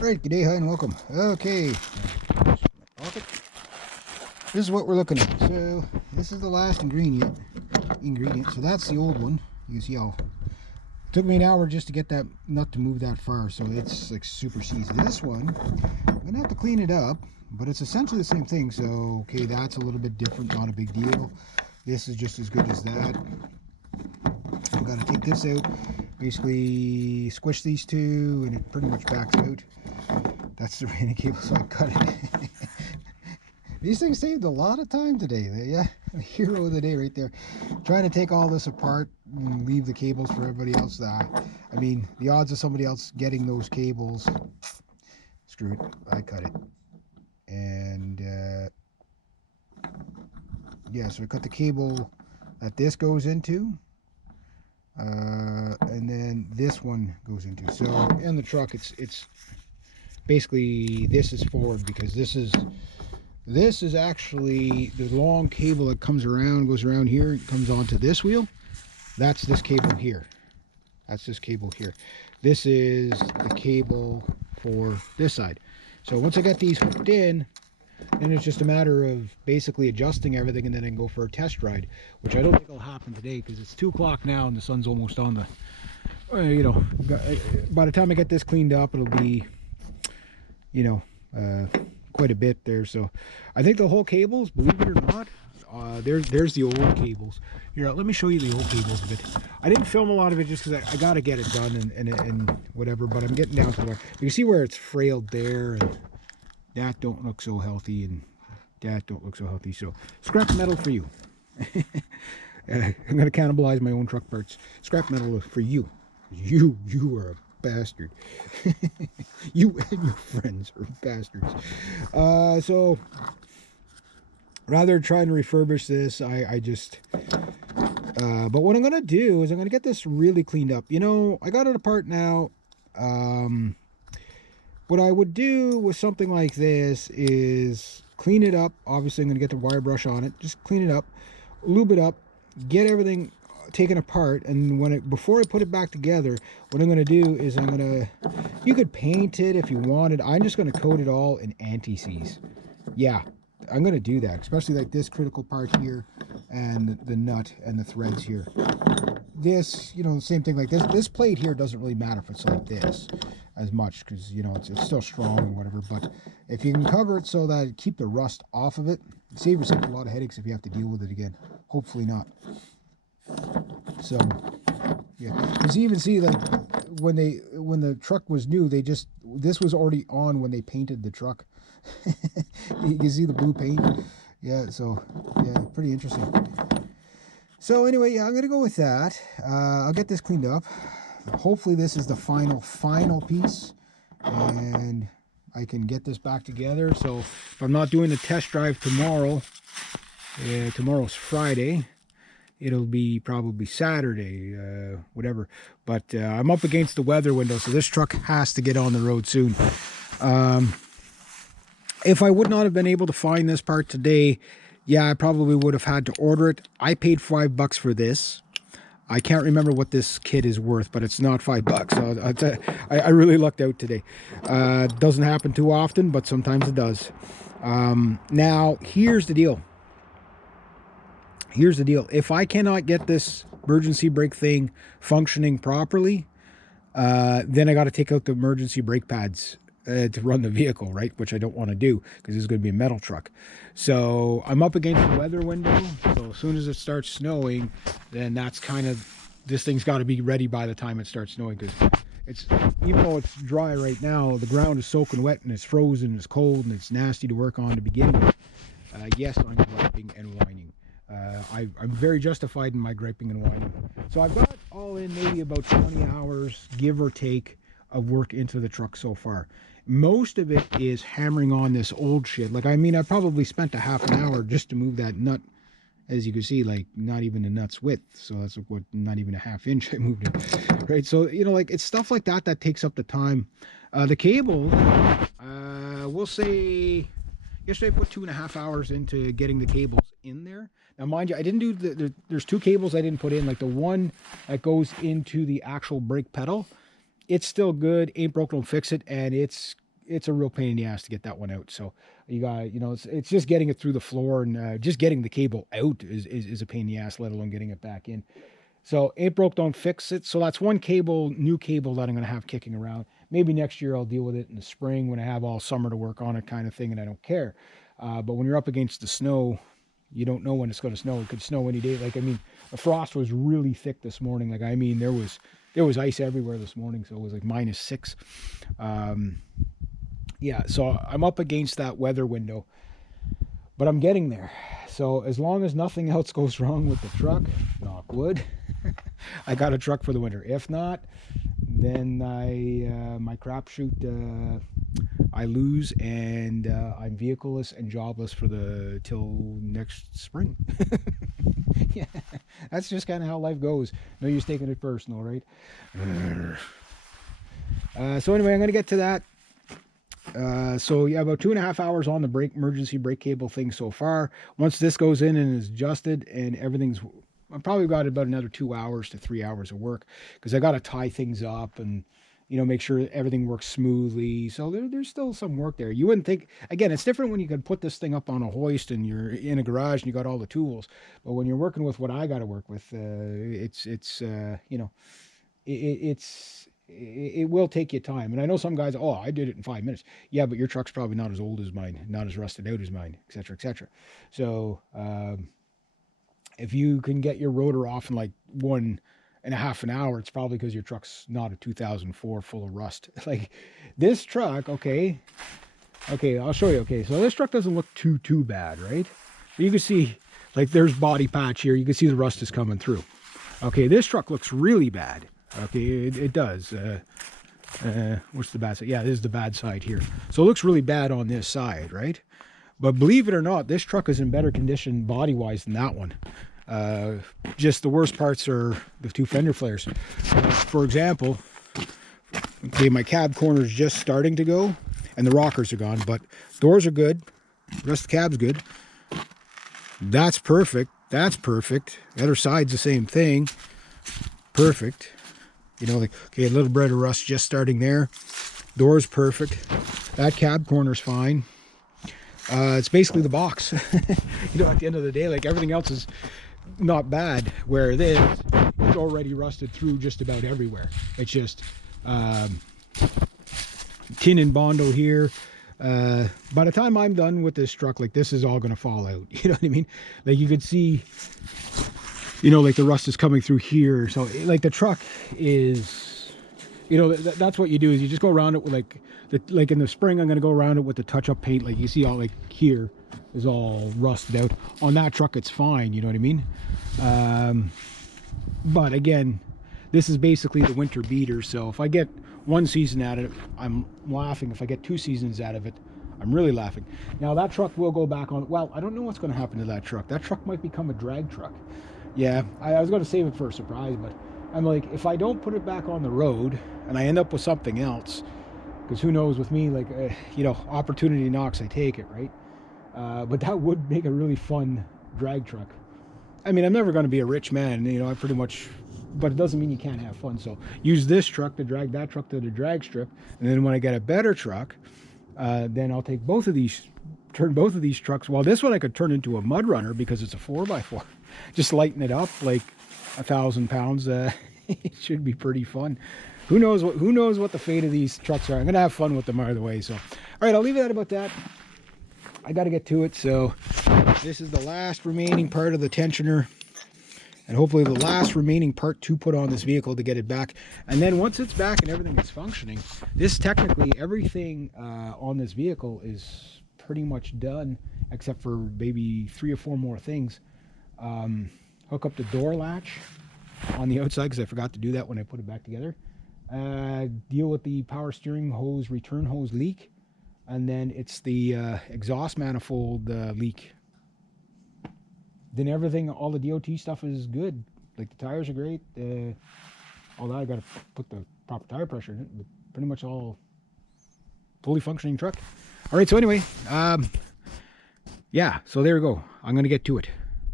Right, good day, hi, and welcome. Okay, pocket. This is what we're looking at. So this is the last ingredient. So that's the old one. You can see how it took me an hour just to get that nut to move that far. So it's like super seasoned. This one, I'm gonna have to clean it up, but it's essentially the same thing. So okay, that's a little bit different, not a big deal. This is just as good as that. I've got to take this out, basically squish these two, and it pretty much backs out. That's the rainy cable, so I cut it. These things saved a lot of time today. Yeah, hero of the day right there. Trying to take all this apart and leave the cables for everybody else. I mean, the odds of somebody else getting those cables, screw it, I cut it. And yeah, so I cut the cable that this goes into. And then this one goes into. So in the truck, it's basically, this is forward, because this is actually the long cable that comes around, goes around here, and comes onto this wheel. That's this cable here. That's this cable here. This is the cable for this side. So once I get these hooked in, then it's just a matter of basically adjusting everything, and then I can go for a test ride, which I don't think will happen today because it's 2 o'clock now and the sun's almost on the, you know, by the time I get this cleaned up, it'll be, you know, quite a bit there. So I think the whole cables, believe it or not, there's the old cables. Here, let me show you the old cables a bit. I didn't film a lot of it just because I got to get it done and whatever, but I'm getting down to where you can see where it's frayed there, and that don't look so healthy, and that don't look so healthy. So scrap metal for you. I'm going to cannibalize my own truck parts. Scrap metal for you. You are a bastard. You and your friends are bastards. So rather trying to refurbish this, I just but what I'm gonna do is I'm gonna get this really cleaned up. You know, I got it apart now. What I would do with something like this is clean it up. Obviously I'm gonna get the wire brush on it, just clean it up, lube it up, get everything taken apart, and before I put it back together, what I'm going to do is you could paint it if you wanted. I'm just going to coat it all in anti-seize. Yeah, I'm going to do that, especially like this critical part here and the nut and the threads here. This, you know, the same thing like this plate here doesn't really matter if it's like this as much, because, you know, it's still strong and whatever, but if you can cover it so that keep the rust off of it, save yourself a lot of headaches if you have to deal with it again. Hopefully not. So yeah, because you even see, like, when the truck was new, this was already on when they painted the truck. You can see the blue paint. Yeah, so yeah, pretty interesting. So anyway, yeah, I'm gonna go with that. I'll get this cleaned up. Hopefully this is the final piece, and I can get this back together. So if I'm not doing the test drive tomorrow, tomorrow's Friday, it'll be probably Saturday, whatever. But I'm up against the weather window, so this truck has to get on the road soon. If I would not have been able to find this part today, yeah, I probably would have had to order it. I paid $5 for this. I can't remember what this kit is worth, but it's not $5. So I really lucked out today. Doesn't happen too often, but sometimes it does. Now, here's the deal. Here's the deal. If I cannot get this emergency brake thing functioning properly, then I got to take out the emergency brake pads to run the vehicle, right? Which I don't want to do because this is going to be a metal truck. So I'm up against the weather window. So as soon as it starts snowing, then that's kind of, this thing's got to be ready by the time it starts snowing, because it's, even though it's dry right now, the ground is soaking wet and it's frozen, it's cold, and it's nasty to work on to begin with. Yes, I'm griping and whining. I'm very justified in my griping and whining. So I've got all in maybe about 20 hours, give or take, of work into the truck so far. Most of it is hammering on this old shit. Like, I mean, I probably spent a half an hour just to move that nut. As you can see, like, not even the nut's width. So that's what, not even a ½ inch I moved it. Right? So, you know, like, it's stuff like that that takes up the time. The cable, we'll say, yesterday I put 2.5 hours into getting the cables in there. Now, mind you, I didn't do there's 2 cables I didn't put in. Like, the one that goes into the actual brake pedal, it's still good, ain't broke, don't fix it, and it's it's a real pain in the ass to get that one out. So you got, it's just getting it through the floor, and just getting the cable out is a pain in the ass, let alone getting it back in. So ain't broke, don't fix it. So that's one new cable that I'm going to have kicking around. Maybe next year I'll deal with it in the spring when I have all summer to work on it, kind of thing, and I don't care. But when you're up against the snow, you don't know when it's going to snow. It could snow any day. Like, I mean, the frost was really thick this morning. Like, I mean, there was ice everywhere this morning, so it was like -6. Yeah, so I'm up against that weather window, but I'm getting there. So as long as nothing else goes wrong with the truck, knock wood, I got a truck for the winter. If not, then my crapshoot, I lose, and I'm vehicleless and jobless till next spring. Yeah, that's just kind of how life goes. No use taking it personal, right? So anyway, I'm going to get to that. So yeah, about 2.5 hours on the emergency brake cable thing so far. Once this goes in and is adjusted and I've probably got about another 2 hours to 3 hours of work, because I got to tie things up and, make sure everything works smoothly. So there's still some work there. You wouldn't think, again, it's different when you can put this thing up on a hoist and you're in a garage and you got all the tools. But when you're working with what I got to work with, it will take you time. And I know some guys, oh, I did it in 5 minutes. Yeah, but your truck's probably not as old as mine, not as rusted out as mine, et cetera, et cetera. So if you can get your rotor off in like 1.5 an hour, it's probably because your truck's not a 2004 full of rust. Like this truck, okay, I'll show you. Okay, so this truck doesn't look too bad, right? But you can see, like, there's body patch here. You can see the rust is coming through. Okay, this truck looks really bad. Okay, it does. What's the bad side? Yeah, this is the bad side here. So it looks really bad on this side, right? But believe it or not, this truck is in better condition body-wise than that one. Just the worst parts are the 2 fender flares. For example, okay, my cab corner is just starting to go, and the rockers are gone, but doors are good. The rest of the cab's good. That's perfect. That's perfect. The other side's the same thing. Perfect. Like, okay, a little bit of rust just starting there. Door's perfect. That cab corner's fine. It's basically the box. At the end of the day, like, everything else is not bad. Where this, it's already rusted through just about everywhere. It's just tin and Bondo here. By the time I'm done with this truck, like, this is all going to fall out. You know what I mean? Like, you could see, like the rust is coming through here. So like the truck is, that's what you do, is you just go around it with like in the spring, I'm going to go around it with the touch-up paint. Like, you see all, like, here is all rusted out. On that truck, it's fine. You know what I mean? But again, this is basically the winter beater. So if I get 1 season out of it, I'm laughing. If I get 2 seasons out of it, I'm really laughing. Now that truck will go back on. Well, I don't know what's going to happen to that truck. That truck might become a drag truck. Yeah, I was going to save it for a surprise, but I'm like, if I don't put it back on the road and I end up with something else, because who knows with me, like, opportunity knocks, I take it, right? But that would make a really fun drag truck. I mean, I'm never going to be a rich man, I pretty much, but it doesn't mean you can't have fun. So use this truck to drag that truck to the drag strip. And then when I get a better truck, then I'll take turn both of these trucks. Well, this one I could turn into a mud runner because it's a 4x4. Just lighten it up like 1,000 pounds. It should be pretty fun. Who knows what the fate of these trucks are. I'm gonna have fun with them either way. So, all right, I'll leave it at about that. I got to get to it. So this is the last remaining part of the tensioner, and hopefully the last remaining part to put on this vehicle to get it back. And then once it's back and everything is functioning, technically everything on this vehicle is pretty much done, except for maybe 3 or 4 more things. Hook up the door latch on the outside, because I forgot to do that when I put it back together. Deal with the power steering hose return hose leak, and then it's the exhaust manifold leak. Then everything, all the DOT stuff is good. Like, the tires are great. All that, I got to put the proper tire pressure in it, but pretty much all fully functioning truck. All right, so anyway, yeah, so there we go. I'm going to get to it.